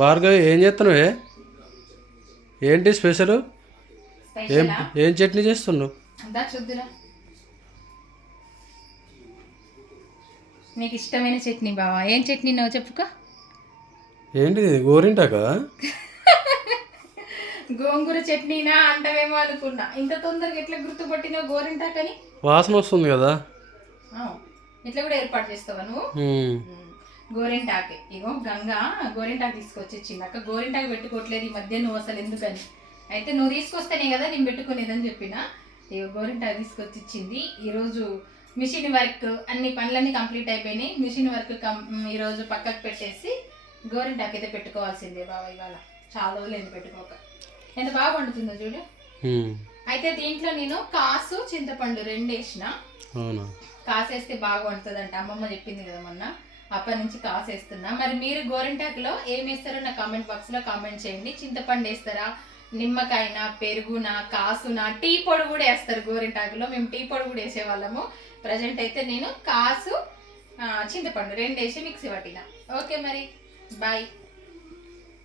భార్గవి ఏం చేస్తున్నావే? ఏంటి స్పెషల్? ఏం స్పెషలా ఏం చట్నీ చేస్తున్నావు? అంతా చూద్దురా. నీకు ఇష్టమైన చట్నీ బావా. ఏం చట్నీ నువ్వు చెప్పుకో. ఏంటిది గోరింటాకా? గోంగూర చట్నీనా అంటావేమో అనుకున్నా. ఇంత తొందరగా ఎట్లా గుర్తుపట్టినావు గోరింటాకని? వాసన వస్తుంది కదా. ఇట్లా కూడా ఏర్పాటు చేస్తావా నువ్వు? ఉమ్, గోరింటాకే. ఇగో గంగా గోరింటాకు తీసుకొచ్చి ఇచ్చింది. అక్క గోరింటాకు పెట్టుకోవట్లేదు ఈ మధ్య, నువ్వు అసలు ఎందుకని. అయితే నువ్వు తీసుకొస్తేనే కదా నేను పెట్టుకునేదని చెప్పిన. ఇగో గోరింటాకు తీసుకొచ్చి ఇచ్చింది. ఈరోజు మిషన్ వర్క్ అన్ని పనులన్నీ కంప్లీట్ అయిపోయినాయి. మిషన్ వర్క్ ఈరోజు పక్కకు పెట్టేసి గోరింటాకు అయితే పెట్టుకోవాల్సిందే బాబా. ఇవాళ చాలా రోజులు పెట్టుకోక. ఎంత బాగా వండుతుందో చూడు. ఉమ్, అయితే దీంట్లో నేను కాసు చింతపండు రెండు వేసిన. అవునా? కాసేస్తే బాగా వండుతుందంట, అమ్మమ్మ చెప్పింది కదా మొన్న. అప్పటి నుంచి కాసేస్తున్నా. మరి మీరు గోరింటాకులో ఏం వేస్తారో నా కామెంట్ బాక్స్ లో కామెంట్ చేయండి. చింతపండు వేస్తారా, నిమ్మకాయన, పెరుగున, కాసున, టీ పొడి కూడా వేస్తారు గోరింటాకులో. మేము టీ పొడి కూడా వేసేవాళ్ళము. ప్రజెంట్ అయితే నేను కాసు చింతపండు రెండు వేసి మిక్సీ పట్టిన. ఓకే మరి బాయ్.